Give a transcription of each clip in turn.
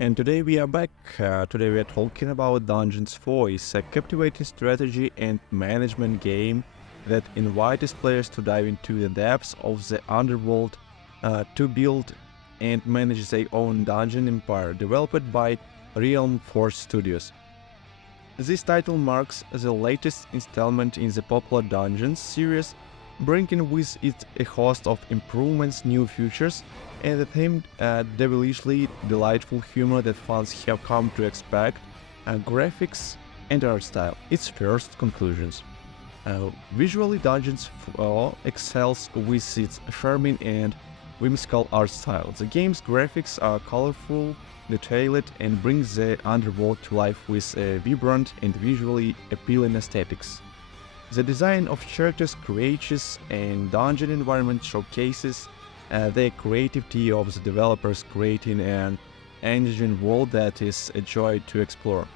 And today we are back. Today we are talking about Dungeons 4. It's a captivating strategy and management game that invites players to dive into the depths of the underworld to build and manage their own dungeon empire, developed by Realm Forge Studios. This title marks the latest installment in the popular Dungeons series, bringing with it a host of improvements, new features, and the themed, devilishly delightful humor that fans have come to expect, graphics, and art style. Its first conclusions. Visually, Dungeons 4 excels with its charming and whimsical art style. The game's graphics are colorful, detailed, and bring the underworld to life with a vibrant and visually appealing aesthetics. The design of characters, creatures, and dungeon environment showcases the creativity of the developers, creating an engine world that is a joy to explore.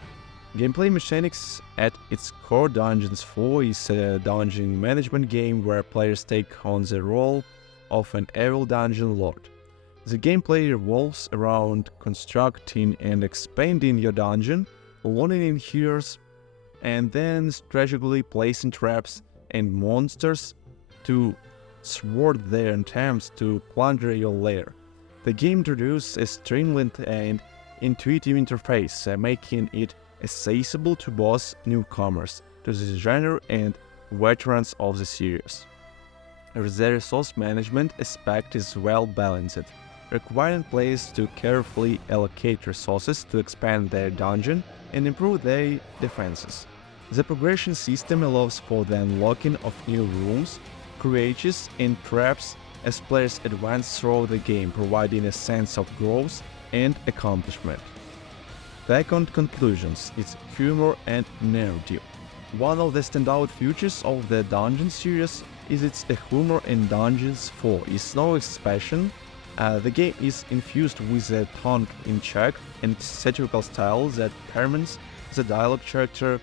Gameplay mechanics at its core, Dungeons 4 is a dungeon management game where players take on the role of an evil dungeon lord. The gameplay revolves around constructing and expanding your dungeon, loading in heroes, and then strategically placing traps and monsters to thwart their attempts to plunder your lair. The game introduces a streamlined and intuitive interface, making it accessible to both newcomers to the genre and veterans of the series. The resource management aspect is well balanced, requiring players to carefully allocate resources to expand their dungeon and improve their defenses. The progression system allows for the unlocking of new rooms, creatures, and traps as players advance through the game, providing a sense of growth and accomplishment. Back on conclusions, its humor and narrative. One of the standout features of the Dungeon series is its humor in Dungeons 4. It's no exception. The game is infused with a tongue-in-cheek and satirical style that permeates the dialogue, character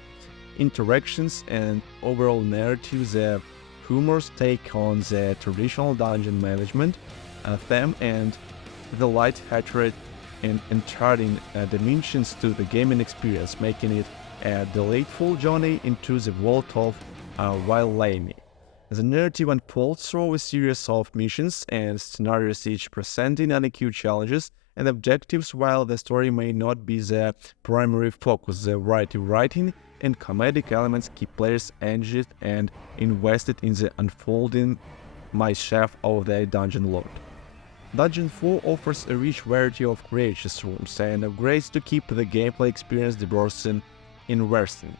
interactions, and overall narrative. The humor's take on the traditional dungeon management theme and the light-hearted and enchanting dimensions to the gaming experience, making it a delightful journey into the world of Wildlands. The narrative unfolds through a series of missions and scenarios, each presenting unique challenges and objectives. While the story may not be the primary focus, the variety writing and comedic elements keep players engaged and invested in the unfolding mischief of their dungeon lord. Dungeon 4 offers a rich variety of creatures, rooms, and upgrades to keep the gameplay experience diverse and interesting.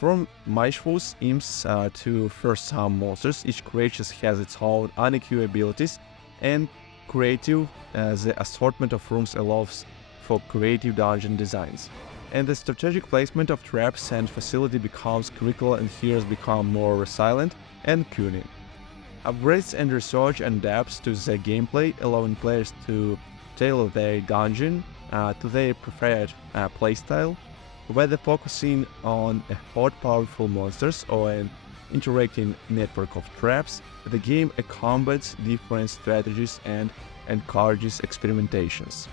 From Mishfos imps to fearsome monsters, each creature has its own unique abilities and creative. The assortment of rooms allows for creative dungeon designs. And the strategic placement of traps and facility becomes critical, and heroes become more resilient and cunning. Upgrades and research and depth to the gameplay, allowing players to tailor their dungeon to their preferred playstyle, whether focusing on hot powerful monsters or an interacting network of traps. The game accommodates different strategies and encourages experimentations.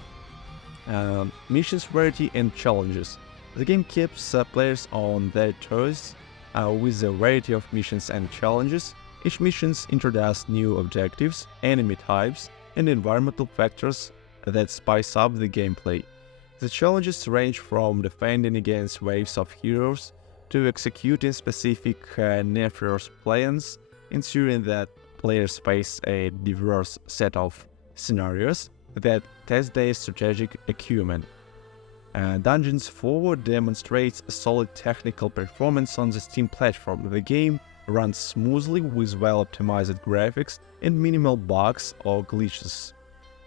Missions variety and challenges. The game keeps players on their toes with a variety of missions and challenges. Each mission introduces new objectives, enemy types, and environmental factors that spice up the gameplay. The challenges range from defending against waves of heroes to executing specific nefarious plans, ensuring that players face a diverse set of scenarios that test their strategic acumen. Dungeons 4 demonstrates a solid technical performance on the Steam platform. The game runs smoothly with well-optimized graphics and minimal bugs or glitches.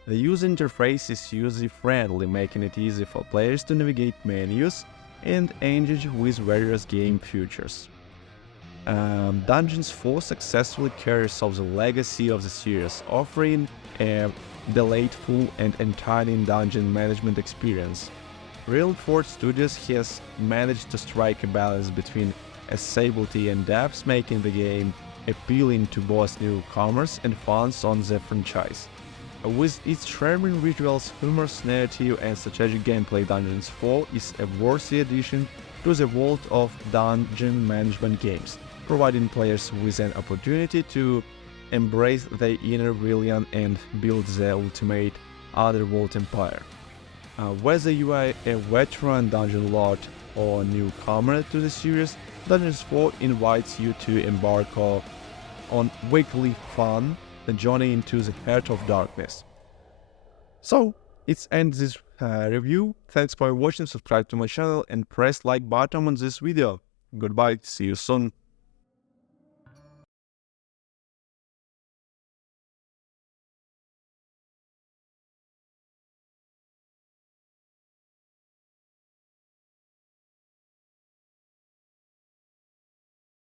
The user interface is user-friendly, making it easy for players to navigate menus and engage with various game features. Dungeons 4 successfully carries out the legacy of the series, offering a delightful and entertaining dungeon management experience. Realm Forge Studios has managed to strike a balance between accessibility and depth, making the game appealing to both newcomers and fans on the franchise. With its charming visuals, humorous narrative, and strategic gameplay, Dungeons 4 is a worthy addition to the world of dungeon management games, providing players with an opportunity to embrace their inner villain and build the ultimate underworld empire. Whether you are a veteran dungeon lord or a newcomer to the series, Dungeons 4 invites you to embark on weekly fun, a journey into the heart of darkness. So, it's end this review. Thanks for watching, subscribe to my channel and press like button on this video. Goodbye, see you soon.